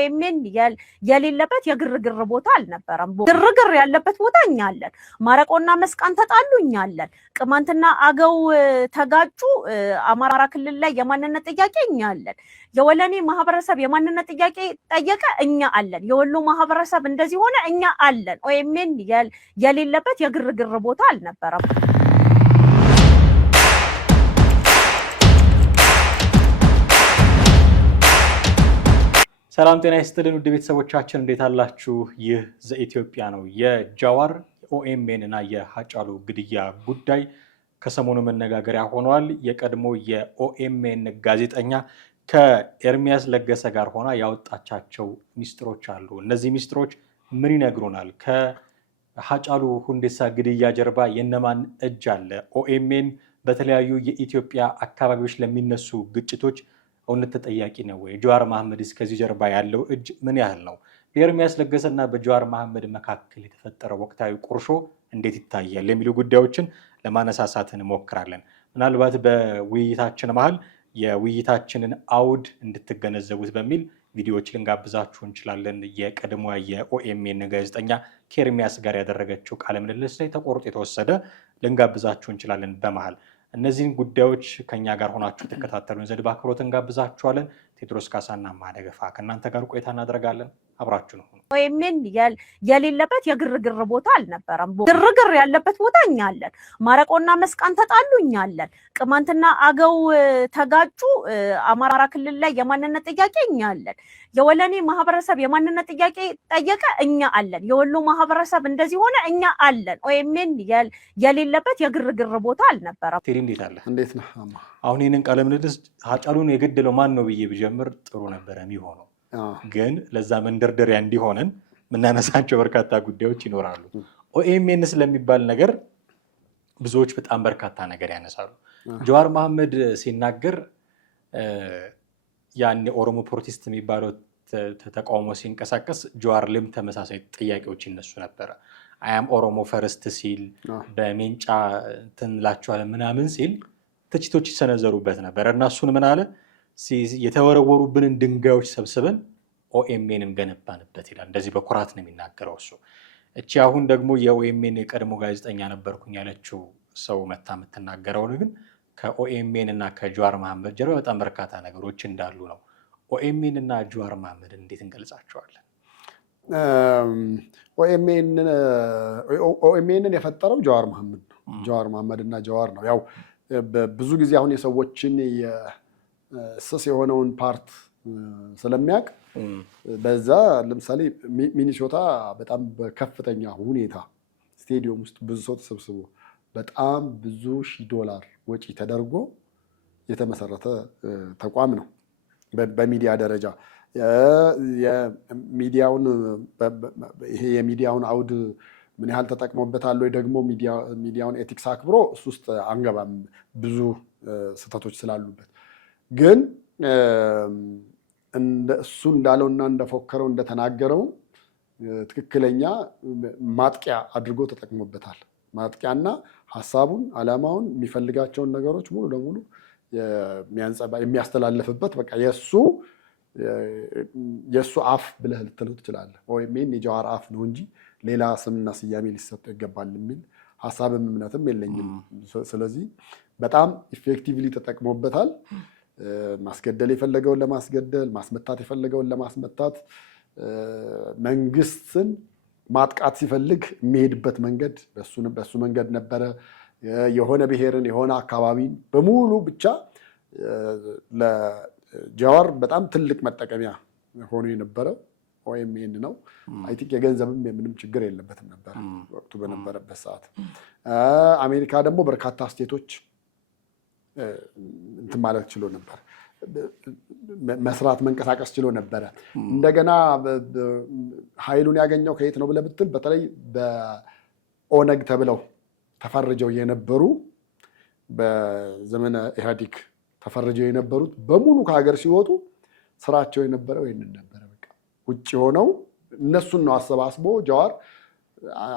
ኦኤምኤን የሌለበት የግርግር ቦታ አልነበረም። ግርግር ያለበት ቦታ እኛ አለን። ማረቆና መስቃን ተጣሉ እኛ አለን። ቅማንትና አገው ተጋጩ አማራ ክልል ላይ የማንነት ጥያቄ እኛ አለን። የወለኔ ማህበረሰብ የማንነት ጥያቄ ጠየቀ እኛ አለን። የወሎ ማህበረሰብ እንደዚህ ሆነ እኛ አለን። ኦኤምኤን የሌለበት የግርግር ቦታ አልነበረም። ሰላም ጤና ይስጥልን ውድ ቤተሰቦቻችን እንዴት አላችሁ? ይህ ዘኢትዮጵያ ነው። የጃዋር ኦኤምኤን እና የሃጫሉ ግድያ ጉዳይ ከሰሞኑ መነጋገሪያ ሆኗል። የቀድሞ የኦኤምኤን ጋዜጠኛ ከኤርሚያስ ለገሰ ጋር ሆና ያወጣቻቸው ሚስጥሮች አሉ። እነዚህ ሚስጥሮች ምን ይነግሩናል? ከሃጫሉ ሁንዴሳ ግድያ ጀርባ የነማን እጅ አለ? ኦኤምኤን በተለያዩ የኢትዮጵያ አካባቢዎች ለሚነሱ ግጭቶች እውነት ተጠያቂ ነው ወይ? ጃዋር መሐመድ እስከዚህ ጀርባ ያለው እጅ ምን ያህል ነው? በኤርሚያስ ለገሰና በጃዋር መሐመድ መካከል የተፈጠረው ወቅታዊ ቁርሾ እንዴት ይታያል? የሚሉ ጉዳዮችን ለማነሳሳት እንሞክራለን። ምናልባት በውይይታችን መሀል የውይይታችንን አውድ እንድትገነዘቡት በሚል ቪዲዮዎች ልንጋብዛችሁ እንችላለን። የቀድሞ የኦኤምኤን ጋዜጠኛ ከኤርሚያስ ጋር ያደረገችው ቃለ ምልልስ ላይ ተቆርጦ የተወሰደ ልንጋብዛችሁ እንችላለን። በመሀል እነዚህን ጉዳዮች ከኛ ጋር ሆናችሁ ተከታተሉን ዘንድ በአክብሮት እንጋብዛችኋለን። ቴዎድሮስ ካሳና ማደገፋ ከእናንተ ጋር ቆይታ እናደርጋለን። አብራችሁን ሁኑ። ኦኤምኤን የሌለበት የግርግር ቦታ አልነበረም። ግርግር ያለበት ቦታ እኛ አለን። ማረቆና መስቃን ተጣሉ እኛ አለን። ቅማንትና አገው ተጋጩ አማራ ክልል ላይ የማንነት ጥያቄ እኛ አለን። የወለኔ ማህበረሰብ የማንነት ጥያቄ ጠየቀ እኛ አለን። የወሎ ማህበረሰብ እንደዚህ ሆነ እኛ አለን። ኦኤምኤን የሌለበት የግርግር ቦታ አልነበረም። ቴዲ እንዴት አለ? እንዴት ነው? አሁን ይህንን ቃለ ምልልስ ሃጫሉን የገደለው ማን ነው ብዬ ብጀምር ጥሩ ነበረ የሚሆነው፣ ግን ለዛ መንደርደሪያ እንዲሆነን የምናነሳቸው በርካታ ጉዳዮች ይኖራሉ። ኦኤምኤን ስለሚባል ነገር ብዙዎች በጣም በርካታ ነገር ያነሳሉ። ጃዋር መሐመድ ሲናገር ያን የኦሮሞ ፕሮቴስት የሚባለው ተቃውሞ ሲንቀሳቀስ ጃዋር ላይም ተመሳሳይ ጥያቄዎች ይነሱ ነበረ። አያም ኦሮሞ ፈርስት ሲል በሜንጫ ትንላቸዋል ምናምን ሲል ትችቶች ይሰነዘሩበት ነበር እና እሱን ምን አለ? የተወረወሩብንን ድንጋዮች ሰብስበን ኦኤምኤንን ገነባንበት ይላል። እንደዚህ በኩራት ነው የሚናገረው እሱ። እቺ አሁን ደግሞ የኦኤምኤን የቀድሞ ጋዜጠኛ ነበርኩኝ ያለችው ሰው መታ የምትናገረውን ግን ከኦኤምኤን እና ከጃዋር መሐመድ ጀርባ በጣም በርካታ ነገሮች እንዳሉ ነው። ኦኤምኤን እና ጃዋር መሐመድ እንዴት እንገልጻቸዋለን? ኦኤምኤንን የፈጠረው ጃዋር መሐመድ ነው። ጃዋር መሐመድ እና ጃዋር ነው። ያው ብዙ ጊዜ አሁን የሰዎችን ስስ የሆነውን ፓርት ስለሚያውቅ በዛ ለምሳሌ ሚኒሶታ በጣም በከፍተኛ ሁኔታ ስቴዲየም ውስጥ ብዙ ሰው ተሰብስቦ በጣም ብዙ $1000 ወጪ ተደርጎ የተመሰረተ ተቋም ነው። በሚዲያ ደረጃ የሚዲያውን አውድ ምን ያህል ተጠቅሞበታል ወይ ደግሞ ሚዲያውን ኤቲክስ አክብሮ እሱ ውስጥ አንገባም፣ ብዙ ስህተቶች ስላሉበት። ግን እሱ እንዳለውና እንደፎከረው እንደተናገረው ትክክለኛ ማጥቂያ አድርጎ ተጠቅሞበታል። ማጥቂያና ሀሳቡን፣ ዓላማውን፣ የሚፈልጋቸውን ነገሮች ሙሉ ለሙሉ የሚያስተላልፍበት በቃ የእሱ አፍ ብለህ ልትለው ትችላለህ። ኦኤምኤን የጃዋር አፍ ነው እንጂ ሌላ ስምና ስያሜ ሊሰጠው ይገባል የሚል ሀሳብም እምነትም የለኝም። ስለዚህ በጣም ኢፌክቲቭሊ ተጠቅሞበታል። ማስገደል የፈለገውን ለማስገደል፣ ማስመታት የፈለገውን ለማስመታት፣ መንግስትን ማጥቃት ሲፈልግ የሚሄድበት መንገድ በሱ መንገድ ነበረ። የሆነ ብሔርን የሆነ አካባቢን በሙሉ ብቻ ለጃዋር በጣም ትልቅ መጠቀሚያ ሆኖ የነበረው ኦኤምኤን ነው። አይ ቲንክ የገንዘብም የምንም ችግር የለበትም ነበር ወቅቱ በነበረበት ሰዓት። አሜሪካ ደግሞ በርካታ ስቴቶች እንትን ማለት ችሎ ነበር፣ መስራት መንቀሳቀስ ችሎ ነበረ። እንደገና ኃይሉን ያገኘው ከየት ነው ብለህ ብትል በተለይ በኦነግ ተብለው ተፈርጀው የነበሩ በዘመነ ኢህአዴግ ተፈርጀው የነበሩት በሙሉ ከሀገር ሲወጡ ስራቸው የነበረው ይህንን ነበረ። በቃ ውጭ ሆነው እነሱን ነው ጃዋር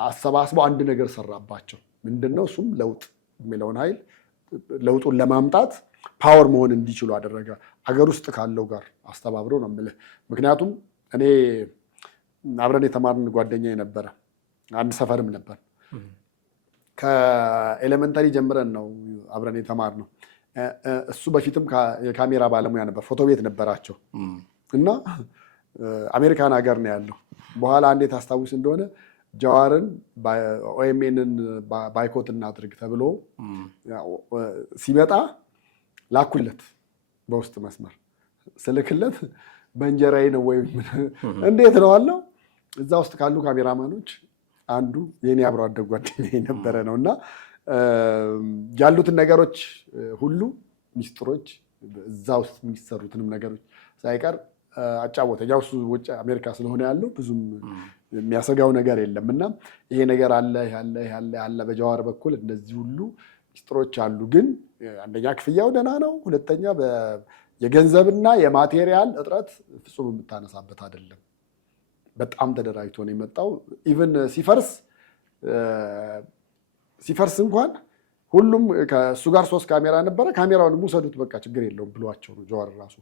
አሰባስቦ አንድ ነገር ሰራባቸው። ምንድነው? እሱም ለውጥ የሚለውን ኃይል ለውጡን ለማምጣት ፓወር መሆን እንዲችሉ አደረገ። አገር ውስጥ ካለው ጋር አስተባብሮ ነው የምልህ። ምክንያቱም እኔ አብረን የተማርን ጓደኛዬ ነበረ፣ አንድ ሰፈርም ነበር። ከኤሌመንተሪ ጀምረን ነው አብረን የተማርነው። እሱ በፊትም የካሜራ ባለሙያ ነበር፣ ፎቶ ቤት ነበራቸው እና አሜሪካን ሀገር ነው ያለው። በኋላ እንዴት አስታውስ እንደሆነ ጃዋርን ኦኤምኤንን ባይኮት እናድርግ ተብሎ ሲመጣ ላኩለት በውስጥ መስመር። ስልክለት በእንጀራዬ ነው ወይም እንዴት ነው አለው። እዛ ውስጥ ካሉ ካሜራማኖች አንዱ የኔ አብሮ አደግ ጓደኛዬ ነበረ ነው እና ያሉትን ነገሮች ሁሉ ሚስጥሮች እዛ ውስጥ የሚሰሩትንም ነገሮች ሳይቀር አጫወተኝ። ያው እሱ ውጭ አሜሪካ ስለሆነ ያለው ብዙም የሚያሰጋው ነገር የለም እና ይሄ ነገር አለ ያለ በጃዋር በኩል እንደዚህ ሁሉ ሚስጥሮች አሉ። ግን አንደኛ ክፍያው ደህና ነው፣ ሁለተኛ የገንዘብና የማቴሪያል እጥረት ፍጹም የምታነሳበት አይደለም። በጣም ተደራጅቶ ነው የመጣው። ኢቭን ሲፈርስ እንኳን ሁሉም ከእሱ ጋር 3 ካሜራ ነበረ። ካሜራውን ውሰዱት በቃ ችግር የለውም ብሏቸው ነው ጃዋር ራሱ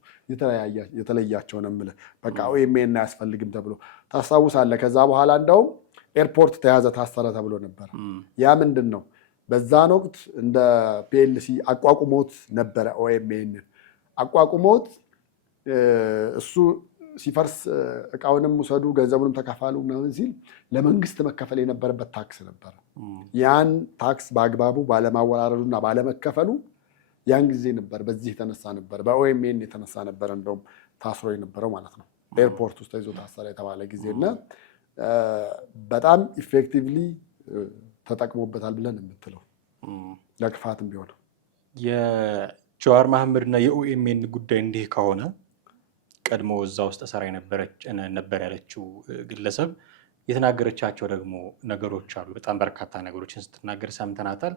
የተለያቸው ነው የምልህ። በቃ ኦኤምኤን አያስፈልግም ተብሎ ታስታውሳለህ። ከዛ በኋላ እንደውም ኤርፖርት ተያዘ ታሰረ ተብሎ ነበር። ያ ምንድን ነው በዛን ወቅት እንደ ፒኤልሲ አቋቁሞት ነበረ። ኦኤምኤን አቋቁሞት እሱ ሲፈርስ እቃውንም ውሰዱ ገንዘቡንም ተከፋሉ ምናምን ሲል ለመንግስት መከፈል የነበረበት ታክስ ነበረ። ያን ታክስ በአግባቡ ባለማወራረዱና ባለመከፈሉ ያን ጊዜ ነበር በዚህ የተነሳ ነበር በኦኤምኤን የተነሳ ነበር እንደውም ታስሮ የነበረው ማለት ነው። ኤርፖርት ውስጥ ተይዞ ታሰረ የተባለ ጊዜና በጣም ኢፌክቲቭሊ ተጠቅሞበታል ብለን የምትለው ለክፋትም ቢሆን የጃዋር መሐመድና የኦኤምኤን ጉዳይ እንዲህ ከሆነ ቀድሞ እዛ ውስጥ ሰራ ነበር ያለችው ግለሰብ የተናገረቻቸው ደግሞ ነገሮች አሉ። በጣም በርካታ ነገሮችን ስትናገር ሰምተናታል።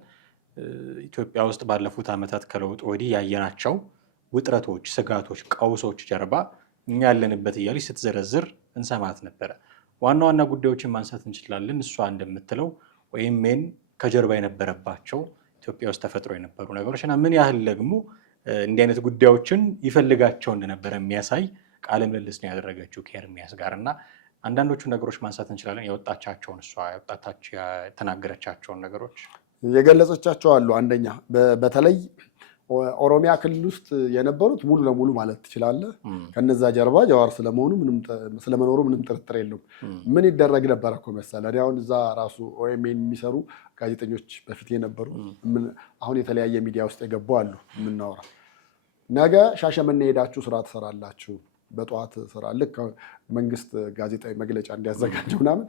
ኢትዮጵያ ውስጥ ባለፉት ዓመታት ከለውጥ ወዲህ ያየናቸው ውጥረቶች፣ ስጋቶች፣ ቀውሶች ጀርባ እኛ ያለንበት እያለች ስትዘረዝር እንሰማት ነበረ። ዋና ዋና ጉዳዮችን ማንሳት እንችላለን። እሷ እንደምትለው ኦኤምኤን ከጀርባ የነበረባቸው ኢትዮጵያ ውስጥ ተፈጥሮ የነበሩ ነገሮች እና ምን ያህል ደግሞ እንዲህ አይነት ጉዳዮችን ይፈልጋቸው እንደነበረ የሚያሳይ ቃለ ምልልስ ነው ያደረገችው ከኤርሚያስ ጋር እና አንዳንዶቹ ነገሮች ማንሳት እንችላለን። ያወጣቻቸውን እሷ የተናገረቻቸውን ነገሮች የገለጸቻቸው አሉ። አንደኛ በተለይ ኦሮሚያ ክልል ውስጥ የነበሩት ሙሉ ለሙሉ ማለት ትችላለህ ከነዛ ጀርባ ጃዋር ስለመኖሩ ምንም ጥርጥር የለውም። ምን ይደረግ ነበር እኮ መሰለህ አሁን እዛ ራሱ ኦኤምኤን የሚሰሩ ጋዜጠኞች በፊት የነበሩ አሁን የተለያየ ሚዲያ ውስጥ የገቡ አሉ። የምናወራ ነገ ሻሸመኔ ሄዳችሁ ስራ ትሰራላችሁ፣ በጠዋት ስራ ልክ መንግስት ጋዜጣዊ መግለጫ እንዲያዘጋጀው ምናምን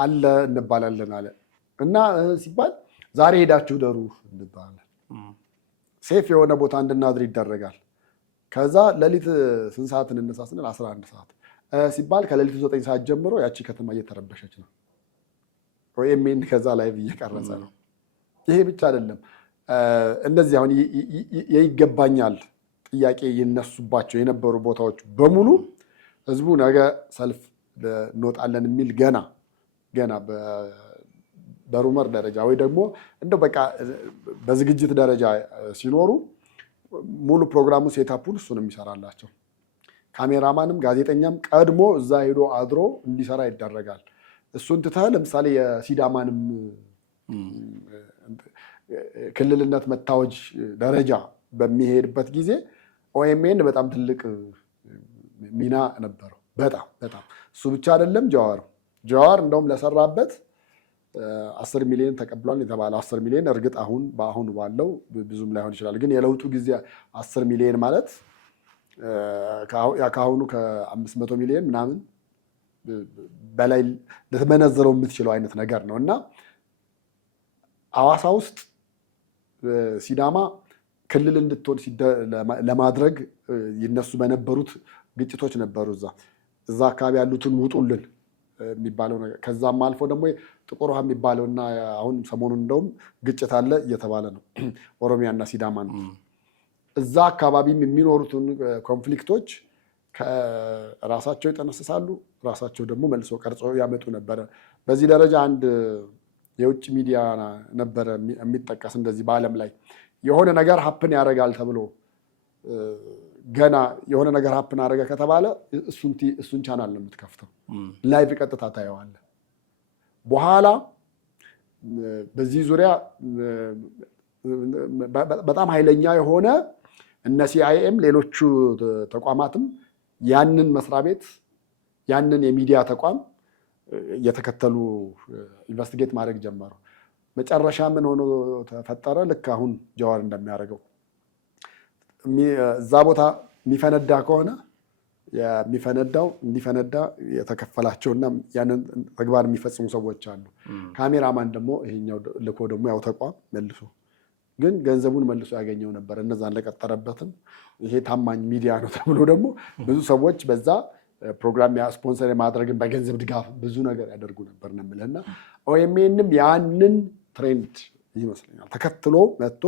አለ እንባላለን አለ እና ሲባል ዛሬ ሄዳችሁ ደሩ እንባላለን። ሴፍ የሆነ ቦታ እንድናድር ይደረጋል። ከዛ ሌሊት ስንት ሰዓት እንነሳ ስንል 11 ሰዓት ሲባል ከሌሊቱ 9 ሰዓት ጀምሮ ያቺ ከተማ እየተረበሸች ነው። ኦኤምኤን ከዛ ላይ እየቀረጸ ነው። ይሄ ብቻ አይደለም። እነዚህ አሁን ይገባኛል ጥያቄ ይነሱባቸው የነበሩ ቦታዎች በሙሉ ህዝቡ ነገ ሰልፍ እንወጣለን የሚል ገና በሩመር ደረጃ ወይ ደግሞ እንደው በቃ በዝግጅት ደረጃ ሲኖሩ ሙሉ ፕሮግራሙ ሴታፑን እሱ ነው የሚሰራላቸው። ካሜራማንም ጋዜጠኛም ቀድሞ እዛ ሄዶ አድሮ እንዲሰራ ይደረጋል። እሱን ትተህ ለምሳሌ የሲዳማንም ክልልነት መታወጅ ደረጃ በሚሄድበት ጊዜ ኦኤምኤን በጣም ትልቅ ሚና ነበረው። በጣም እሱ ብቻ አይደለም ጃዋር እንደውም ለሰራበት 10 ሚሊዮን ተቀብሏል የተባለ 10 ሚሊዮን እርግጥ በአሁኑ ባለው ብዙም ላይሆን ይችላል። ግን የለውጡ ጊዜ 10 ሚሊዮን ማለት ከአሁኑ ከ500 ሚሊዮን ምናምን በላይ ልትመነዝረው የምትችለው አይነት ነገር ነው እና ሐዋሳ ውስጥ ሲዳማ ክልል እንድትሆን ለማድረግ ይነሱ በነበሩት ግጭቶች ነበሩ። እዛ አካባቢ ያሉትን ውጡልን የሚባለው ነገር ከዛም አልፎ ደግሞ ጥቁር ውሃ የሚባለውና አሁን ሰሞኑን እንደውም ግጭት አለ እየተባለ ነው። ኦሮሚያና ሲዳማ ነው። እዛ አካባቢም የሚኖሩትን ኮንፍሊክቶች ራሳቸው ይጠነስሳሉ፣ ራሳቸው ደግሞ መልሶ ቀርጾ ያመጡ ነበረ። በዚህ ደረጃ አንድ የውጭ ሚዲያ ነበረ የሚጠቀስ እንደዚህ በዓለም ላይ የሆነ ነገር ሀፕን ያደርጋል ተብሎ ገና የሆነ ነገር ሀፕን አደረገ ከተባለ እሱን ቻናል ነው የምትከፍተው። ላይቭ ቀጥታ ታየዋለህ። በኋላ በዚህ ዙሪያ በጣም ኃይለኛ የሆነ እነ ሲአይኤም ሌሎቹ ተቋማትም ያንን መስሪያ ቤት ያንን የሚዲያ ተቋም እየተከተሉ ኢንቨስቲጌት ማድረግ ጀመሩ። መጨረሻ ምን ሆኖ ተፈጠረ? ልክ አሁን ጃዋር እንደሚያደርገው እዛ ቦታ የሚፈነዳ ከሆነ የሚፈነዳው እንዲፈነዳ የተከፈላቸውና ያንን ተግባር የሚፈጽሙ ሰዎች አሉ። ካሜራማን ደግሞ ይሄኛው ልኮ ደግሞ ያው ተቋም መልሶ ግን ገንዘቡን መልሶ ያገኘው ነበር። እነዛን ለቀጠረበትም ይሄ ታማኝ ሚዲያ ነው ተብሎ ደግሞ ብዙ ሰዎች በዛ ፕሮግራም ስፖንሰር የማድረግን በገንዘብ ድጋፍ ብዙ ነገር ያደርጉ ነበር ነው የምልህና ኦኤምኤንም ያንን ትሬንድ ይመስለኛል ተከትሎ መጥቶ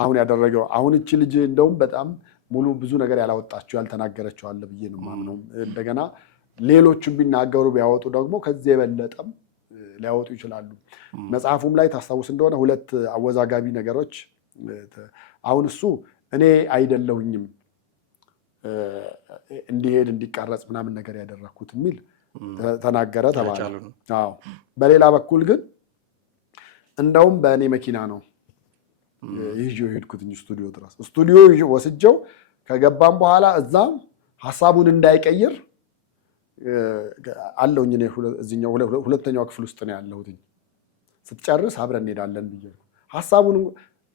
አሁን ያደረገው። አሁን እቺ ልጅ እንደውም በጣም ሙሉ ብዙ ነገር ያላወጣቸው ያልተናገረችው አለ ብዬ ነው የማምነው። እንደገና ሌሎቹም ቢናገሩ ቢያወጡ ደግሞ ከዚህ የበለጠም ሊያወጡ ይችላሉ። መጽሐፉም ላይ ታስታውስ እንደሆነ 2 አወዛጋቢ ነገሮች አሁን እሱ እኔ አይደለሁኝም እንዲሄድ እንዲቀረጽ ምናምን ነገር ያደረኩት የሚል ተናገረ ተባለ። አዎ በሌላ በኩል ግን እንደውም በእኔ መኪና ነው ይዤው ሄድኩትኝ ስቱዲዮ ድረስ። ስቱዲዮ ወስጀው ከገባም በኋላ እዛም ሀሳቡን እንዳይቀይር አለውኝ። እኔ እዚህኛው ሁለተኛው ክፍል ውስጥ ነው ያለሁት። ስትጨርስ አብረን እንሄዳለን ብዬ ሀሳቡን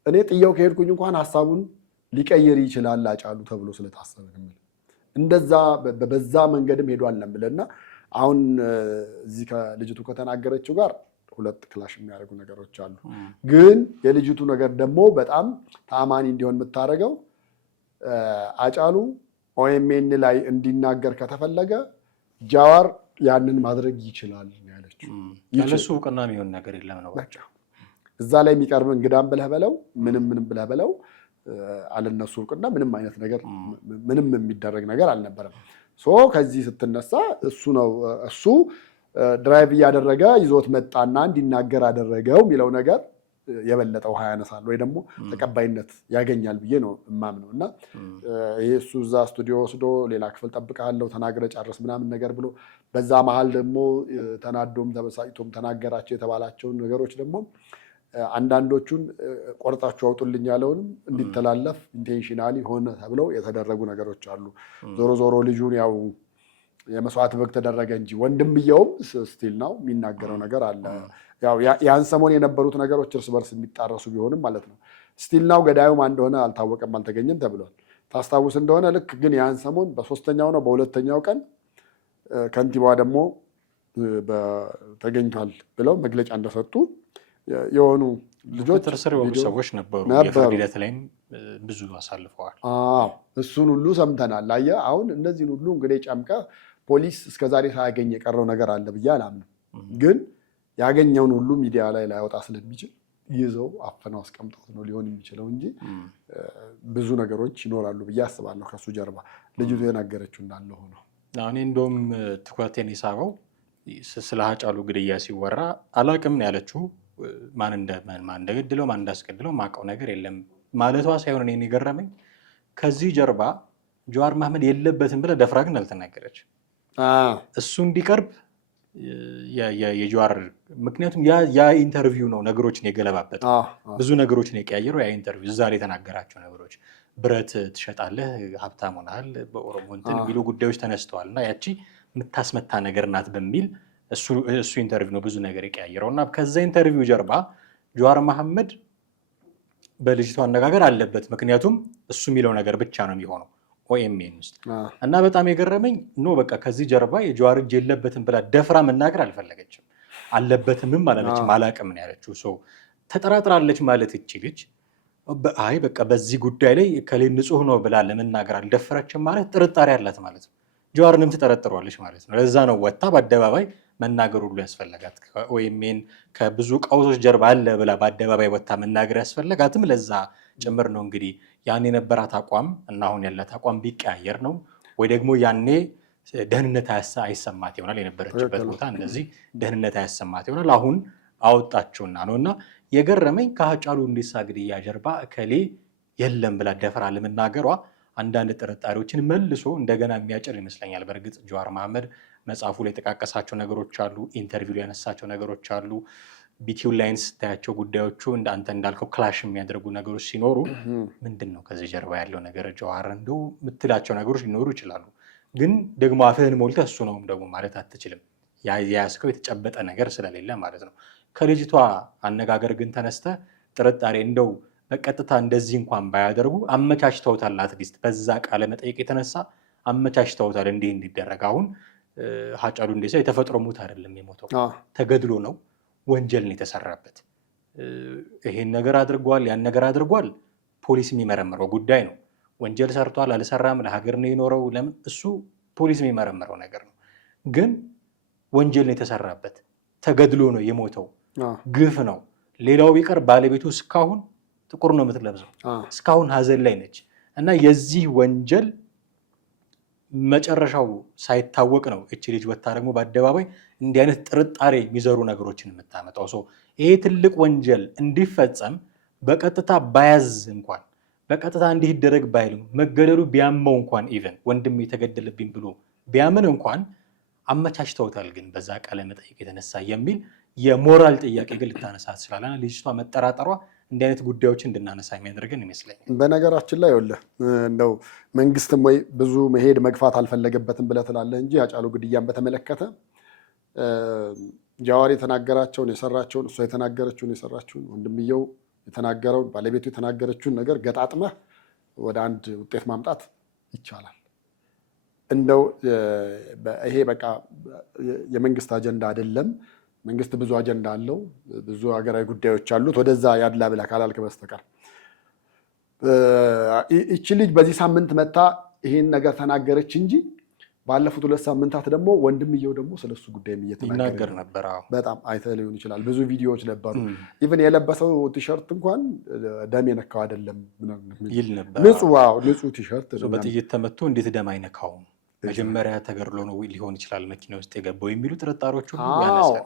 እኔ ጥየው ከሄድኩኝ እንኳን ሀሳቡን ሊቀይር ይችላል አጫሉ ተብሎ ስለታሰበ ነው። እንደዛ በዛ መንገድም ሄዷል ለምለና አሁን እዚህ ከልጅቱ ከተናገረችው ጋር 2 ክላሽ የሚያደርጉ ነገሮች አሉ። ግን የልጅቱ ነገር ደግሞ በጣም ተአማኒ እንዲሆን የምታደርገው አጫሉ ኦኤምኤን ላይ እንዲናገር ከተፈለገ ጃዋር ያንን ማድረግ ይችላል ያለችው። ያለሱ እውቅና የሚሆን ነገር የለም ነው በቃ። እዛ ላይ የሚቀርብ እንግዳም ብለህ በለው ምንም ብለህ በለው አለነሱ እውቅና ምንም አይነት ነገር ምንም የሚደረግ ነገር አልነበረም። ከዚህ ስትነሳ እሱ ድራይቭ እያደረገ ይዞት መጣና እንዲናገር አደረገው የሚለው ነገር የበለጠ ውሃ ያነሳል ወይ ደግሞ ተቀባይነት ያገኛል ብዬ ነው የማምነው። እና ይሄ እሱ እዛ ስቱዲዮ ወስዶ ሌላ ክፍል ጠብቃለሁ ተናግረ ጨርስ ምናምን ነገር ብሎ በዛ መሀል ደግሞ ተናዶም ተበሳጭቶም ተናገራቸው የተባላቸውን ነገሮች ደግሞ አንዳንዶቹን ቆርጣችሁ አውጡልኝ ያለውንም እንዲተላለፍ ኢንቴንሽናሊ ሆነ ተብለው የተደረጉ ነገሮች አሉ። ዞሮ ዞሮ ልጁን ያው የመስዋዕት በግ ተደረገ እንጂ ወንድምየውም ስቲል ነው የሚናገረው ነገር አለ። ያው ያን ሰሞን የነበሩት ነገሮች እርስ በርስ የሚጣረሱ ቢሆንም ማለት ነው። ስቲል ነው ገዳዩ ማን እንደሆነ አልታወቀም አልተገኘም ተብሏል። ታስታውስ እንደሆነ ልክ ግን ያን ሰሞን በ3ኛው ነው በ2ኛው ቀን ከንቲባዋ ደግሞ ተገኝቷል ብለው መግለጫ እንደሰጡ የሆኑ ልጆች ተርሰር የሆኑ ሰዎች ነበሩ። የፍርድ ሂደት ላይም ብዙ አሳልፈዋል። እሱን ሁሉ ሰምተናል። አየህ አሁን እነዚህን ሁሉ እንግዲህ ጨምቀ ፖሊስ እስከዛሬ ሳያገኝ የቀረው ነገር አለ ብዬ አላምንም። ግን ያገኘውን ሁሉ ሚዲያ ላይ ላያወጣ ስለሚችል ይዘው አፈናው አስቀምጠውት ነው ሊሆን የሚችለው እንጂ ብዙ ነገሮች ይኖራሉ ብዬ አስባለሁ ከሱ ጀርባ ልጅቱ የናገረችው እንዳለ ሆኖ። እኔ እንደውም ትኩረቴን የሳበው ስለ ሃጫሉ ግድያ ሲወራ አላቅም ነው ያለችው። ማን እንደገድለው ማን እንዳስገድለው ማውቀው ነገር የለም ማለቷ ሳይሆን እኔን የገረመኝ ከዚህ ጀርባ ጃዋር መሐመድ የለበትም ብለ ደፍራ ግን አልተናገረች። እሱ እንዲቀርብ የጃዋር ምክንያቱም ያ ኢንተርቪው ነው ነገሮችን የገለባበት ብዙ ነገሮችን የቀያየረው ያ ኢንተርቪው። እዛ ላይ የተናገራቸው ነገሮች ብረት ትሸጣለህ ሀብታም ሆነሃል በኦሮሞ እንትን የሚሉ ጉዳዮች ተነስተዋል እና ያቺ የምታስመታ ነገር ናት በሚል እሱ ኢንተርቪው ነው ብዙ ነገር የቀያየረው እና ከዛ ኢንተርቪው ጀርባ ጃዋር መሐመድ በልጅቷ አነጋገር አለበት። ምክንያቱም እሱ የሚለው ነገር ብቻ ነው የሚሆነው ኦኤምኤን ውስጥ እና በጣም የገረመኝ በቃ ከዚህ ጀርባ የጃዋር እጅ የለበትም ብላ ደፍራ መናገር አልፈለገችም። አለበትምም አላለችም አላቅም ነው ያለችው። ሰው ተጠራጥራለች ማለት እቺ ልጅ አይ በቃ በዚህ ጉዳይ ላይ ከሌ ንጹህ ነው ብላ ለመናገር አልደፈረችም ማለት ጥርጣሬ አላት ማለት ነው። ጃዋርንም ትጠረጥሯለች ማለት ነው። ለዛ ነው ወጣ በአደባባይ መናገር ሁሉ ያስፈለጋት። ኦኤምኤን ከብዙ ቀውሶች ጀርባ አለ ብላ በአደባባይ ወጣ መናገር ያስፈለጋትም ለዛ ጭምር ነው። እንግዲህ ያኔ የነበራት አቋም እና አሁን ያላት አቋም ቢቀያየር ነው ወይ ደግሞ ያኔ ደህንነት አይሰማት ይሆናል የነበረችበት ቦታ እንደዚህ ደህንነት አይሰማት ይሆናል። አሁን አወጣችውና ነው እና የገረመኝ ከሃጫሉ ሁንዴሳ ግድያ ጀርባ እከሌ የለም ብላ ደፍራ ለመናገሯ አንዳንድ ጥርጣሬዎችን መልሶ እንደገና የሚያጭር ይመስለኛል። በእርግጥ ጀዋር መሐመድ መጽሐፉ ላይ የጠቃቀሳቸው ነገሮች አሉ፣ ኢንተርቪው ላይ ያነሳቸው ነገሮች አሉ። ቢቲዩ ላይንስ ስታያቸው ጉዳዮቹ አንተ እንዳልከው ክላሽ የሚያደርጉ ነገሮች ሲኖሩ ምንድን ነው ከዚህ ጀርባ ያለው ነገር ጀዋር እንደው የምትላቸው ነገሮች ሊኖሩ ይችላሉ። ግን ደግሞ አፍህን ሞልተህ እሱ ነው ደግሞ ማለት አትችልም። የያዝከው የተጨበጠ ነገር ስለሌለ ማለት ነው። ከልጅቷ አነጋገር ግን ተነስተህ ጥርጣሬ እንደው በቀጥታ እንደዚህ እንኳን ባያደርጉ አመቻችተውታል። አትሊስት በዛ ቃለ መጠይቅ የተነሳ አመቻችተውታል እንዲህ እንዲደረግ። አሁን ሃጫሉ ሁንዴሳ የተፈጥሮ ሞት አይደለም የሞተው፣ ተገድሎ ነው። ወንጀል ነው የተሰራበት። ይሄን ነገር አድርጓል፣ ያን ነገር አድርጓል፣ ፖሊስ የሚመረምረው ጉዳይ ነው። ወንጀል ሰርቷል አልሰራም፣ ለሀገር ነው የኖረው ለምን፣ እሱ ፖሊስ የሚመረምረው ነገር ነው። ግን ወንጀል ነው የተሰራበት፣ ተገድሎ ነው የሞተው፣ ግፍ ነው። ሌላው ቢቀር ባለቤቱ እስካሁን ጥቁር ነው የምትለብሰው፣ እስካሁን ሀዘን ላይ ነች። እና የዚህ ወንጀል መጨረሻው ሳይታወቅ ነው እቺ ልጅ ወታ ደግሞ በአደባባይ እንዲህ አይነት ጥርጣሬ የሚዘሩ ነገሮችን የምታመጣው። ሰው ይሄ ትልቅ ወንጀል እንዲፈጸም በቀጥታ ባያዝ እንኳን በቀጥታ እንዲህ ይደረግ ባይልም መገደሉ ቢያመው እንኳን ኢቨን ወንድም የተገደለብኝ ብሎ ቢያምን እንኳን አመቻችተውታል። ግን በዛ ቃለ መጠይቅ የተነሳ የሚል የሞራል ጥያቄ ግን ልታነሳ ትችላለና ልጅቷ መጠራጠሯ እንዲህ አይነት ጉዳዮችን እንድናነሳ የሚያደርገን ይመስለኛል። በነገራችን ላይ ይኸውልህ እንደው መንግስትም ወይ ብዙ መሄድ መግፋት አልፈለገበትም ብለህ ትላለህ እንጂ ሃጫሉ ግድያን በተመለከተ ጀዋር የተናገራቸውን የሰራቸውን፣ እሷ የተናገረችውን የሰራችውን፣ ወንድምየው የተናገረውን ባለቤቱ የተናገረችውን ነገር ገጣጥመህ ወደ አንድ ውጤት ማምጣት ይቻላል። እንደው ይሄ በቃ የመንግስት አጀንዳ አይደለም። መንግስት ብዙ አጀንዳ አለው፣ ብዙ ሀገራዊ ጉዳዮች አሉት። ወደዛ ያድላ ብለህ ካላልክ በስተቀር ይቺ ልጅ በዚህ ሳምንት መታ ይሄን ነገር ተናገረች እንጂ ባለፉት 2 ሳምንታት ደግሞ ወንድምየው ደግሞ ስለሱ ጉዳይ ይናገር ነበር። በጣም አይተህ ሊሆን ይችላል። ብዙ ቪዲዮዎች ነበሩ። ኢቭን የለበሰው ቲሸርት እንኳን ደም የነካው አይደለም ይል ነበር። ንጹህ ቲሸርት በጥይት ተመቶ እንዴት ደም አይነካውም? መጀመሪያ ተገድሎ ነው ሊሆን ይችላል መኪና ውስጥ የገባው የሚሉ ጥርጣሬዎች ሁሉ ያነሳል።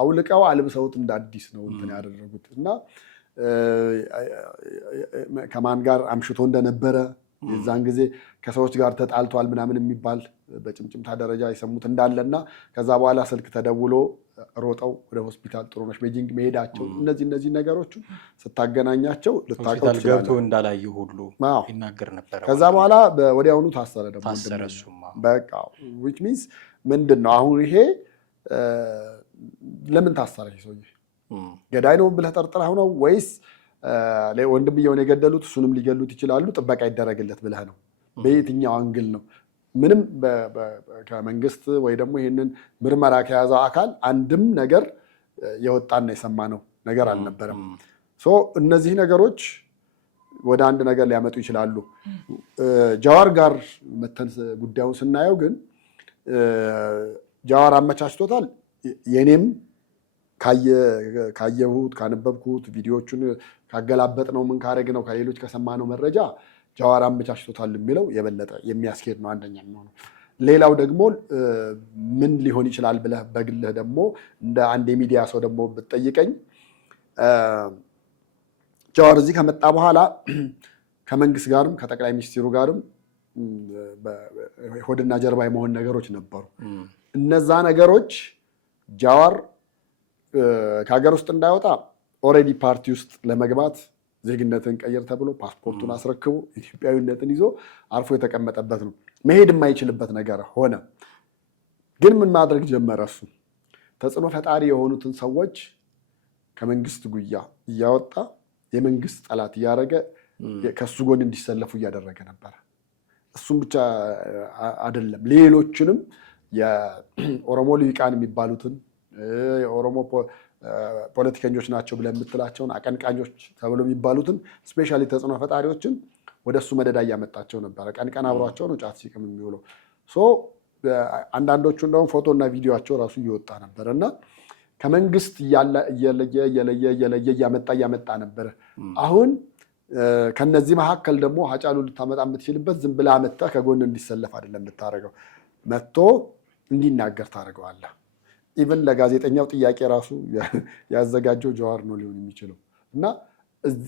አውልቀው አልብሰውት እንደ አዲስ ነው እንትን ያደረጉት እና ከማን ጋር አምሽቶ እንደነበረ የዛን ጊዜ ከሰዎች ጋር ተጣልቷል ምናምን የሚባል በጭምጭምታ ደረጃ የሰሙት እንዳለና ከዛ በኋላ ስልክ ተደውሎ ሮጠው ወደ ሆስፒታል ጥሩነሽ ቤጂንግ መሄዳቸው እነዚህ ነገሮች ስታገናኛቸው ልታውቀው ትችላለህ። ገብቶ እንዳላየ ሁሉ ይናገር ነበር። ከዛ በኋላ ወዲያውኑ ታሰረ። ደግሞ በቃ which means ምንድነው አሁን ይሄ ለምን ታሰረ? ሰውዬ ገዳይ ነው ብለህ ጠርጥረህ ነው ወይስ ወንድምየውን የገደሉት እሱንም ሊገሉት ይችላሉ ጥበቃ ይደረግለት ብለህ ነው? በየትኛው አንግል ነው? ምንም ከመንግስት ወይ ደግሞ ይህንን ምርመራ ከያዘው አካል አንድም ነገር የወጣና የሰማነው ነገር አልነበረም። እነዚህ ነገሮች ወደ አንድ ነገር ሊያመጡ ይችላሉ። ጀዋር ጋር መተን ጉዳዩን ስናየው ግን ጀዋር አመቻችቶታል። የኔም ካየሁት ካነበብኩት ቪዲዮዎቹን ካገላበጥ ነው ምን ካረግ ነው ከሌሎች ከሰማነው መረጃ ጀዋር አመቻችቶታል የሚለው የበለጠ የሚያስኬድ ነው። አንደኛ ነው። ሌላው ደግሞ ምን ሊሆን ይችላል ብለህ በግልህ ደግሞ እንደ አንድ የሚዲያ ሰው ደግሞ ብትጠይቀኝ ጀዋር እዚህ ከመጣ በኋላ ከመንግስት ጋርም ከጠቅላይ ሚኒስትሩ ጋርም ሆድና ጀርባ የመሆን ነገሮች ነበሩ። እነዛ ነገሮች ጀዋር ከሀገር ውስጥ እንዳይወጣ ኦልሬዲ ፓርቲ ውስጥ ለመግባት ዜግነትን ቀይር ተብሎ ፓስፖርቱን አስረክቦ ኢትዮጵያዊነትን ይዞ አርፎ የተቀመጠበት ነው። መሄድ የማይችልበት ነገር ሆነ። ግን ምን ማድረግ ጀመረ? እሱ ተጽዕኖ ፈጣሪ የሆኑትን ሰዎች ከመንግስት ጉያ እያወጣ የመንግስት ጠላት እያደረገ ከሱ ጎን እንዲሰለፉ እያደረገ ነበረ። እሱም ብቻ አይደለም፣ ሌሎችንም የኦሮሞ ልሂቃን የሚባሉትን የኦሮሞ ፖለቲከኞች ናቸው ብለን የምትላቸውን አቀንቃኞች ተብሎ የሚባሉትን ስፔሻሊ ተጽዕኖ ፈጣሪዎችን ወደ እሱ መደዳ እያመጣቸው ነበረ። ቀን አብሯቸው ነው ጫት ሲቅም የሚውለው። አንዳንዶቹ እንደውም ፎቶና ቪዲዮቸው ራሱ እየወጣ ነበረ እና ከመንግስት እየለየ እያመጣ ነበረ። አሁን ከነዚህ መካከል ደግሞ ሃጫሉ ልታመጣ የምትችልበት ዝም ብላ መጥተህ ከጎን እንዲሰለፍ አይደለም የምታደርገው፣ መጥቶ እንዲናገር ታደርገዋለህ። ኢቨን ለጋዜጠኛው ጥያቄ ራሱ ያዘጋጀው ጀዋር ነው ሊሆን የሚችለው እና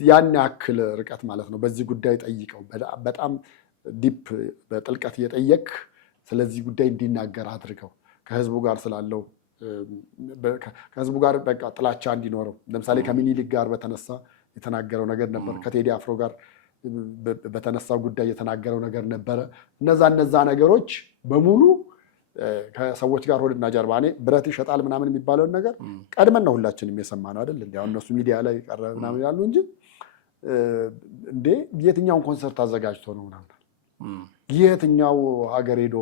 ያን ያክል ርቀት ማለት ነው በዚህ ጉዳይ ጠይቀው በጣም ዲፕ በጥልቀት እየጠየቅ ስለዚህ ጉዳይ እንዲናገር አድርገው ከህዝቡ ጋር ስላለው ከህዝቡ ጋር በቃ ጥላቻ እንዲኖረው ለምሳሌ ከሚኒሊክ ጋር በተነሳ የተናገረው ነገር ነበር። ከቴዲ አፍሮ ጋር በተነሳው ጉዳይ የተናገረው ነገር ነበረ። እነዛ ነገሮች በሙሉ ከሰዎች ጋር ሆድና ጀርባ እኔ ብረት ይሸጣል ምናምን የሚባለውን ነገር ቀድመን ነው ሁላችንም የሰማነው አይደል? እንዴ እነሱ ሚዲያ ላይ ቀረበ ምናምን ይላሉ እንጂ እንዴ የትኛውን ኮንሰርት አዘጋጅቶ ነው ምናምን የትኛው ሀገር ሄዶ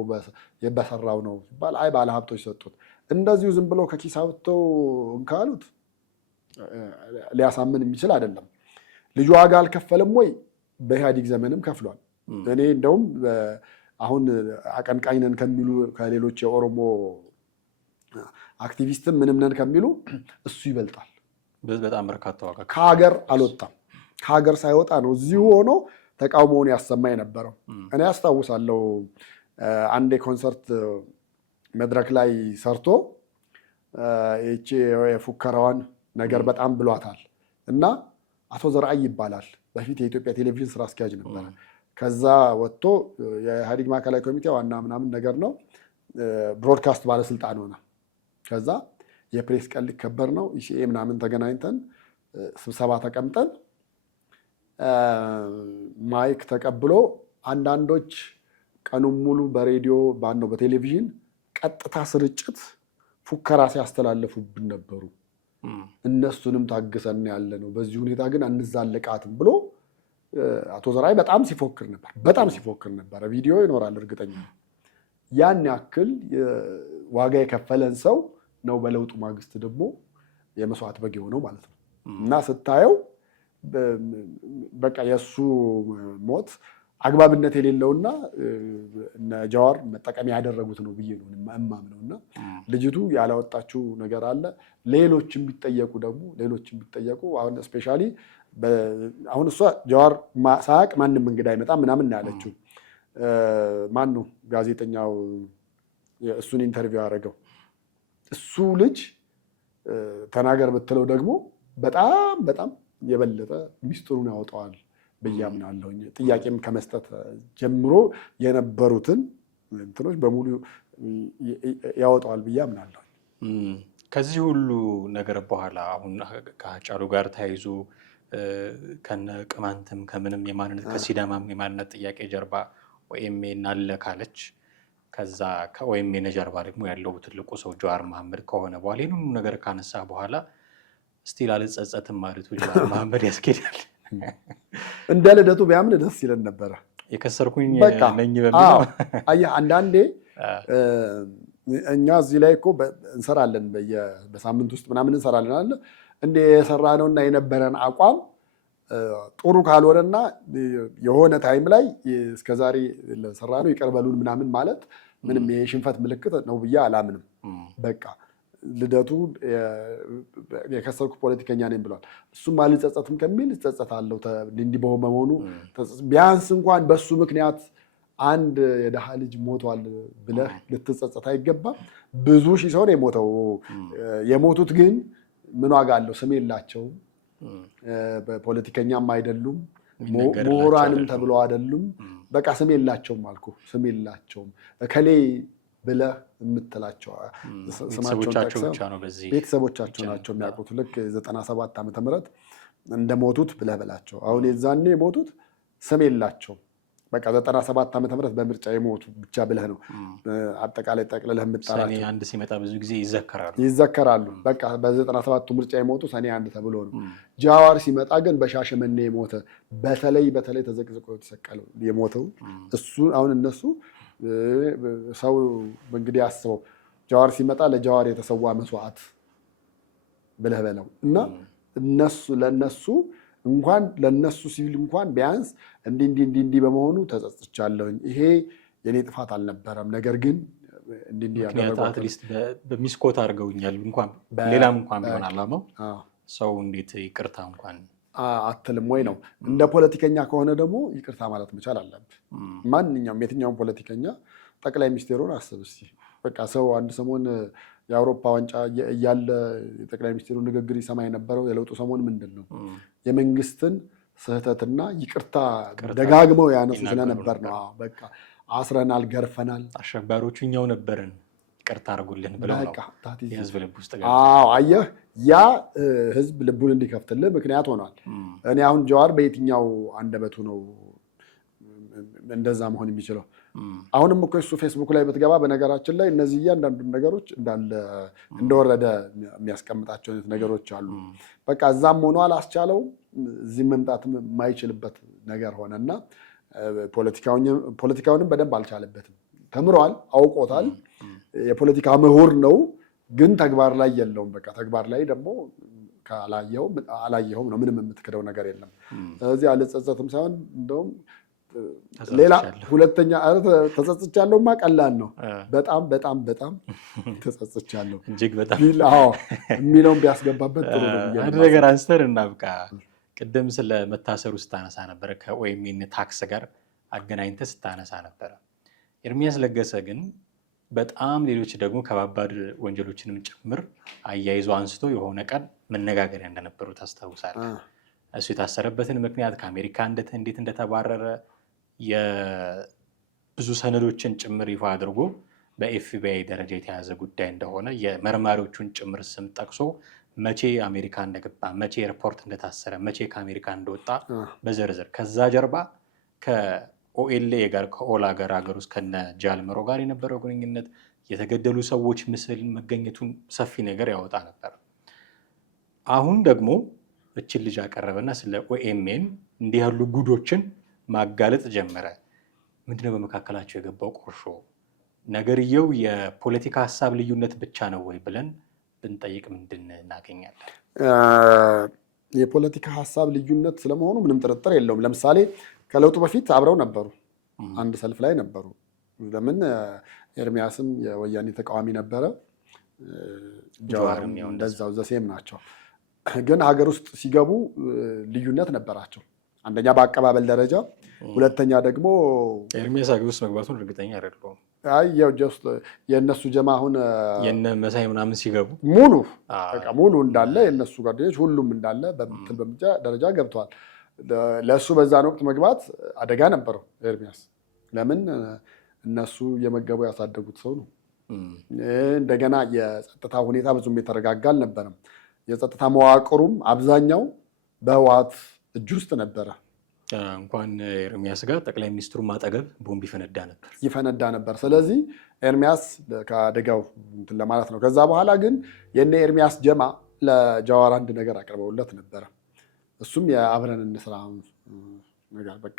በሰራው ነው ሲባል አይ ባለ ሀብቶች ሰጡት። እንደዚሁ ዝም ብሎ ከኪስ አውጥተው እንካሉት ሊያሳምን የሚችል አይደለም። ልጁ ዋጋ አልከፈለም ወይ? በኢህአዲግ ዘመንም ከፍሏል። እኔ እንደውም አሁን አቀንቃኝ ነን ከሚሉ ከሌሎች የኦሮሞ አክቲቪስትም ምንም ነን ከሚሉ እሱ ይበልጣል። በጣም በርካታ ዋጋ ከሀገር አልወጣም። ከሀገር ሳይወጣ ነው እዚሁ ሆኖ ተቃውሞውን ያሰማ የነበረው። እኔ አስታውሳለሁ አንዴ ኮንሰርት መድረክ ላይ ሰርቶ ይቺ የፉከራዋን ነገር በጣም ብሏታል እና አቶ ዘርአይ ይባላል በፊት የኢትዮጵያ ቴሌቪዥን ስራ አስኪያጅ ነበር። ከዛ ወጥቶ የኢህአዴግ ማዕከላዊ ኮሚቴ ዋና ምናምን ነገር ነው ብሮድካስት ባለስልጣን ሆነ። ከዛ የፕሬስ ቀን ሊከበር ነው ኢሲኤ ምናምን ተገናኝተን ስብሰባ ተቀምጠን ማይክ ተቀብሎ አንዳንዶች ቀኑን ሙሉ በሬዲዮ ባነው በቴሌቪዥን ቀጥታ ስርጭት ፉከራ ሲያስተላልፉብን ነበሩ። እነሱንም ታግሰን ያለ ነው። በዚህ ሁኔታ ግን አንዛለቃትም ብሎ አቶ ዘርአይ በጣም ሲፎክር ነበር። ቪዲዮ ይኖራል እርግጠኛ ነው። ያን ያክል ዋጋ የከፈለን ሰው ነው በለውጡ ማግስት ደግሞ የመስዋዕት በግ የሆነው ማለት ነው። እና ስታየው በቃ የእሱ ሞት አግባብነት የሌለውና እነ ጃዋር መጠቀሚያ ያደረጉት ነው ብዬ ነው የማምነው። እና ልጅቱ ያላወጣችው ነገር አለ። ሌሎችም ቢጠየቁ አሁን ስፔሻሊ አሁን እሷ ጃዋር ሳያቅ ማንም እንግዳ አይመጣም ምናምን ያለችው ማን ነው ጋዜጠኛው እሱን ኢንተርቪው ያደረገው እሱ ልጅ ተናገር ብትለው ደግሞ በጣም የበለጠ ሚስጥሩን ያወጣዋል ብዬ አምናለሁ። ጥያቄም ከመስጠት ጀምሮ የነበሩትን እንትኖች በሙሉ ያወጣዋል ብዬ አምናለሁ። ከዚህ ሁሉ ነገር በኋላ አሁን ከሃጫሉ ጋር ተያይዞ ከነ ቅማንትም ከምንም የማንነት ከሲዳማም የማንነት ጥያቄ ጀርባ ኦኤምኤን አለ ካለች ከዛ ከኦኤምኤን ጀርባ ደግሞ ያለው ትልቁ ሰው ጀዋር መሐመድ ከሆነ በኋላ ይህን ሁሉ ነገር ካነሳ በኋላ ስቲል አልጸጸትም ማለቱ ጀዋር መሐመድ ያስኬዳል። እንደ ልደቱ ቢያምን ደስ ይለን ነበረ። የከሰርኩኝ ነኝ በሚለው አየህ አንዳንዴ እኛ እዚህ ላይ እኮ እንሰራለን በሳምንት ውስጥ ምናምን እንሰራለን አለ እንደ የሰራነውና የነበረን አቋም ጥሩ ካልሆነና የሆነ ታይም ላይ እስከዛሬ ለሰራነው ይቀርበሉን ምናምን ማለት ምንም የሽንፈት ምልክት ነው ብዬ አላምንም። በቃ ልደቱ የከሰርኩ ፖለቲከኛ ነኝ ብሏል። እሱም አልጸጸትም ከሚል እጸጸታለሁ እንዲህ በመሆኑ ቢያንስ እንኳን በሱ ምክንያት አንድ የደሃ ልጅ ሞቷል ብለህ ልትጸጸት አይገባም። ብዙ ሺህ ሰው ነው የሞቱት ግን ምን ዋጋ አለው? ስም የላቸውም፣ በፖለቲከኛም አይደሉም፣ ምሁራንም ተብለው አይደሉም። በቃ ስም የላቸውም አልኩ። ስም የላቸውም እከሌ ብለህ የምትላቸው ቤተሰቦቻቸው ናቸው የሚያውቁት። ልክ 97 ዓመተ ምህረት እንደሞቱት ብለህ በላቸው። አሁን የዛኔ የሞቱት ስም የላቸውም። በቃ 97 ዓመተ ምህረት በምርጫ የሞቱ ብቻ ብለህ ነው አጠቃላይ ጠቅልለህ የምትጠራቸው። ሰኔ 1 ሲመጣ ብዙ ጊዜ ይዘከራሉ። በቃ በ97ቱ ምርጫ የሞቱ ሰኔ 1 ተብሎ ነው። ጃዋር ሲመጣ ግን በሻሸመኔ የሞተ በተለይ ተዘቅዝቆ የተሰቀለው የሞተው እሱ አሁን እነሱ ሰው እንግዲህ አስበው ጃዋር ሲመጣ ለጃዋር የተሰዋ መስዋዕት ብለህ በለው እና ለነሱ እንኳን ለነሱ ሲቪል እንኳን ቢያንስ እንዲህ በመሆኑ ተጸጽቻለሁኝ። ይሄ የኔ ጥፋት አልነበረም፣ ነገር ግን እንዲህ አትሊስት በሚስኮት አድርገውኛል እንኳን ሌላም እንኳን ቢሆን አላማው ሰው እንዴት ይቅርታ እንኳን አትልም ወይ ነው። እንደ ፖለቲከኛ ከሆነ ደግሞ ይቅርታ ማለት መቻል አለብህ። የትኛውም ፖለቲከኛ ጠቅላይ ሚኒስቴሩን አስብ እስኪ። በቃ ሰው አንድ ሰሞን የአውሮፓ ዋንጫ እያለ የጠቅላይ ሚኒስትሩ ንግግር ይሰማ የነበረው የለውጡ ሰሞን ምንድን ነው የመንግስትን ስህተትና ይቅርታ ደጋግመው ያነሱ ስለነበር ነው። በቃ አስረናል፣ ገርፈናል፣ አሸባሪዎቹ እኛው ነበርን ይቅርታ አድርጉልን ብለው ነው የህዝብ ልብ ውስጥ አየህ፣ ያ ህዝብ ልቡን እንዲከፍትልህ ምክንያት ሆኗል። እኔ አሁን ጀዋር በየትኛው አንደበቱ ነው እንደዛ መሆን የሚችለው? አሁንም እኮ እሱ ፌስቡክ ላይ ብትገባ በነገራችን ላይ እነዚህ እያንዳንዱ ነገሮች እንዳለ እንደወረደ የሚያስቀምጣቸው አይነት ነገሮች አሉ። በቃ እዛም ሆኖ አላስቻለው እዚህ መምጣት የማይችልበት ነገር ሆነና ፖለቲካውንም በደንብ አልቻለበትም። ተምሯል፣ አውቆታል፣ የፖለቲካ ምሁር ነው፣ ግን ተግባር ላይ የለውም። በቃ ተግባር ላይ ደግሞ አላየኸውም ነው፣ ምንም የምትክደው ነገር የለም። ስለዚህ አልጸጸትም ሳይሆን እንደውም ሌላ ሁለተኛ ተጸጽቻለሁማ ቀላል ነው። በጣም በጣም በጣም ተጸጽቻለሁ እጅግ በጣም የሚለውን ቢያስገባበት ጥሩ ነው። አንድ ነገር አንስተን እናብቃ። ቅድም ስለ መታሰሩ ስታነሳ ነበረ፣ ከኦኤምኤን ታክስ ጋር አገናኝተህ ስታነሳ ነበረ። ኤርሚያስ ለገሰ ግን በጣም ሌሎች ደግሞ ከባባድ ወንጀሎችንም ጭምር አያይዞ አንስቶ የሆነ ቀን መነጋገሪያ እንደነበሩ ታስታውሳለህ። እሱ የታሰረበትን ምክንያት ከአሜሪካ እንዴት እንደተባረረ የብዙ ሰነዶችን ጭምር ይፋ አድርጎ በኤፍቢአይ ደረጃ የተያዘ ጉዳይ እንደሆነ የመርማሪዎቹን ጭምር ስም ጠቅሶ መቼ አሜሪካ እንደገባ፣ መቼ ኤርፖርት እንደታሰረ፣ መቼ ከአሜሪካ እንደወጣ በዝርዝር ከዛ ጀርባ ከኦኤልኤ ጋር ከኦላ ጋር ሀገር ውስጥ ከነ ጃልመሮ ጋር የነበረው ግንኙነት፣ የተገደሉ ሰዎች ምስል መገኘቱን ሰፊ ነገር ያወጣ ነበር። አሁን ደግሞ እችን ልጅ አቀረበና ስለ ኦኤምኤን እንዲህ ያሉ ጉዶችን ማጋለጥ ጀመረ። ምንድነው በመካከላቸው የገባው ቁርሾ? ነገርየው የፖለቲካ ሀሳብ ልዩነት ብቻ ነው ወይ ብለን ብንጠይቅ ምንድን እናገኛለን? የፖለቲካ ሀሳብ ልዩነት ስለመሆኑ ምንም ጥርጥር የለውም። ለምሳሌ ከለውጡ በፊት አብረው ነበሩ፣ አንድ ሰልፍ ላይ ነበሩ። ለምን ኤርሚያስም የወያኔ ተቃዋሚ ነበረ፣ ጀዋርም እንደዛው ዘሴም ናቸው። ግን ሀገር ውስጥ ሲገቡ ልዩነት ነበራቸው። አንደኛ በአቀባበል ደረጃ፣ ሁለተኛ ደግሞ ኤርሚያስ ሀገር ውስጥ መግባቱን እርግጠኛ አይደለሁም። የእነሱ ጀማ አሁን የነ መሳይ ምናምን ሲገቡ ሙሉ እንዳለ የእነሱ ጓደኞች ሁሉም እንዳለ በምትል ደረጃ ገብተዋል። ለእሱ በዛን ወቅት መግባት አደጋ ነበረው ኤርሚያስ። ለምን እነሱ የመገቡ ያሳደጉት ሰው ነው። እንደገና የጸጥታ ሁኔታ ብዙም የተረጋጋ አልነበረም። የጸጥታ መዋቅሩም አብዛኛው በህወሓት እጅ ውስጥ ነበረ። እንኳን ኤርሚያስ ጋር ጠቅላይ ሚኒስትሩ አጠገብ ቦምብ ይፈነዳ ነበር። ስለዚህ ኤርሚያስ ከአደጋው እንትን ለማለት ነው። ከዛ በኋላ ግን የነ ኤርሚያስ ጀማ ለጃዋር አንድ ነገር አቅርበውለት ነበረ። እሱም የአብረን እንስራ ነገር፣ በቃ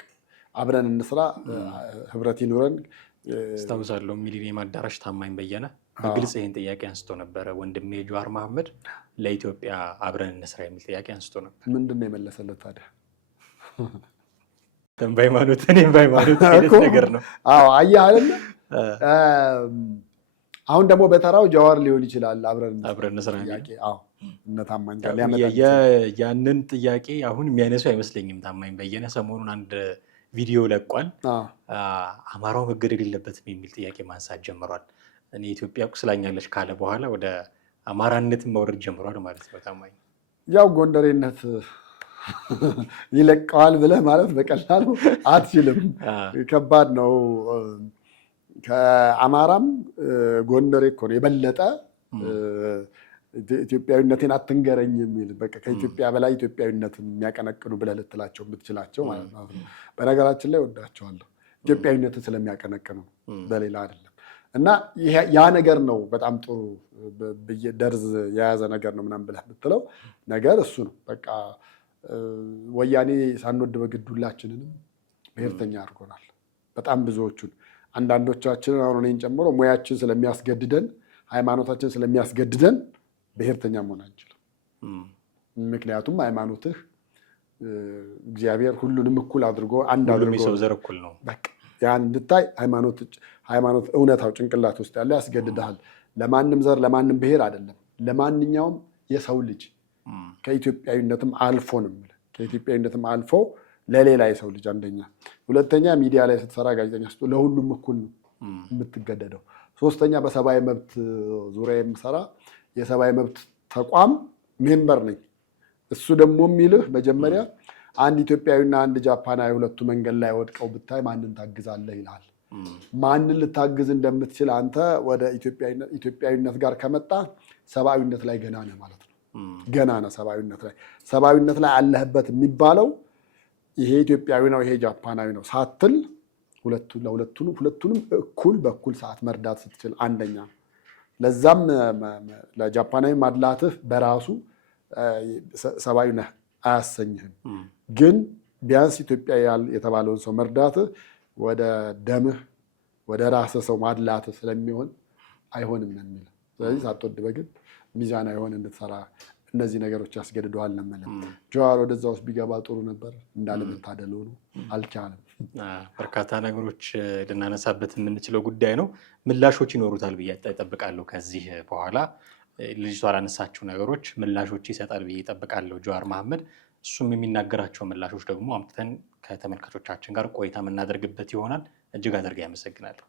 አብረን እንስራ፣ ህብረት ይኑረን። አስታውሳለሁ ሚሊኒየም አዳራሽ ታማኝ በየነ በግልጽ ይህን ጥያቄ አንስቶ ነበረ። ወንድሜ ጀዋር መሐመድ ለኢትዮጵያ አብረን እንስራ የሚል ጥያቄ አንስቶ ነበር። ምንድን ነው የመለሰለት ታዲያ? በሃይማኖት ነገር ነው። አየህ አይደለ? አሁን ደግሞ በተራው ጀዋር ሊሆን ይችላል አብረን እንስራ ጥያቄ። እነ ታማኝ ያንን ጥያቄ አሁን የሚያነሱ አይመስለኝም። ታማኝ በየነ ሰሞኑን አንድ ቪዲዮ ለቋል። አማራው መገደል የለበትም የሚል ጥያቄ ማንሳት ጀምሯል። እኔ ኢትዮጵያ ቁስላኛለች ካለ በኋላ ወደ አማራነትን መውረድ ጀምሯል ማለት ነው። ታማኝ ያው ጎንደሬነት ይለቀዋል ብለህ ማለት በቀላሉ አትችልም። ከባድ ነው። ከአማራም ጎንደሬ እኮ ነው የበለጠ ኢትዮጵያዊነቴን አትንገረኝ የሚል፣ በቃ ከኢትዮጵያ በላይ ኢትዮጵያዊነትን የሚያቀነቅኑ ብለህ ልትላቸው የምትችላቸው ማለት ነው። በነገራችን ላይ ወዳቸዋለሁ ኢትዮጵያዊነትን ስለሚያቀነቅኑ በሌላ አይደለም። እና ያ ነገር ነው በጣም ጥሩ ደርዝ የያዘ ነገር ነው ምናምን ብለህ የምትለው ነገር እሱ ነው። በቃ ወያኔ ሳንወድ በግድ ሁላችንንም ብሔርተኛ አድርጎናል። በጣም ብዙዎቹን፣ አንዳንዶቻችንን አሁን እኔን ጨምሮ ሙያችን ስለሚያስገድደን፣ ሃይማኖታችን ስለሚያስገድደን ብሔርተኛ መሆን አንችልም። ምክንያቱም ሃይማኖትህ እግዚአብሔር ሁሉንም እኩል አድርጎ አንድ አድርጎ ሰው ዘር እኩል ነው። በቃ ያን እንድታይ ሃይማኖት እውነታው ጭንቅላት ውስጥ ያለ ያስገድድሃል። ለማንም ዘር ለማንም ብሔር አይደለም፣ ለማንኛውም የሰው ልጅ ከኢትዮጵያዊነትም አልፎ ነው የምልህ። ከኢትዮጵያዊነትም አልፎ ለሌላ የሰው ልጅ አንደኛ፣ ሁለተኛ ሚዲያ ላይ ስትሰራ ጋዜጠኛ ስትሆን ለሁሉም እኩል ነው የምትገደደው። ሶስተኛ በሰብአዊ መብት ዙሪያ የምሰራ የሰብአዊ መብት ተቋም ሜምበር ነኝ። እሱ ደግሞ የሚልህ መጀመሪያ አንድ ኢትዮጵያዊና አንድ ጃፓናዊ ሁለቱ መንገድ ላይ ወድቀው ብታይ ማንን ታግዛለህ ይልሃል። ማንን ልታግዝ እንደምትችል አንተ ወደ ኢትዮጵያዊነት ጋር ከመጣ ሰብአዊነት ላይ ገና ነህ ማለት ነው። ገና ነህ ሰብአዊነት ላይ አለህበት የሚባለው ይሄ ኢትዮጵያዊ ነው ይሄ ጃፓናዊ ነው ሳትል ሁለቱንም እኩል በኩል ሰዓት መርዳት ስትችል አንደኛ። ለዛም ለጃፓናዊ ማድላትህ በራሱ ሰብአዊ ነህ አያሰኝህም። ግን ቢያንስ ኢትዮጵያ የተባለውን ሰው መርዳትህ ወደ ደምህ ወደ ራስህ ሰው ማድላትህ ስለሚሆን አይሆንም ነው የሚል። ስለዚህ ሳትወድ በግድ ሚዛን አይሆን እንድትሰራ እነዚህ ነገሮች ያስገድደዋል ነው ማለት። ጀዋር ወደዛ ውስጥ ቢገባ ጥሩ ነበር፣ እንዳለመታደል ሆኖ አልቻለም። በርካታ ነገሮች ልናነሳበት የምንችለው ጉዳይ ነው። ምላሾች ይኖሩታል ብዬ እጠብቃለሁ። ከዚህ በኋላ ልጅቷ ላነሳችው ነገሮች ምላሾች ይሰጣል ብዬ እጠብቃለሁ ጀዋር መሐመድ። እሱም የሚናገራቸው ምላሾች ደግሞ አምጥተን ከተመልካቾቻችን ጋር ቆይታ የምናደርግበት ይሆናል። እጅግ አድርጌ ያመሰግናለሁ።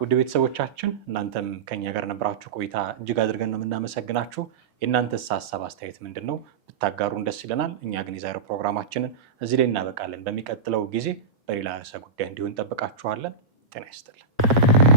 ውድ ቤተሰቦቻችን እናንተም ከኛ ጋር ነበራችሁ ቆይታ እጅግ አድርገን ነው የምናመሰግናችሁ። የእናንተስ ሀሳብ አስተያየት ምንድን ነው? ብታጋሩን ደስ ይለናል። እኛ ግን የዛሬው ፕሮግራማችንን እዚህ ላይ እናበቃለን። በሚቀጥለው ጊዜ በሌላ ርዕሰ ጉዳይ እንዲሁ እንጠብቃችኋለን። ጤና ይስጥልን።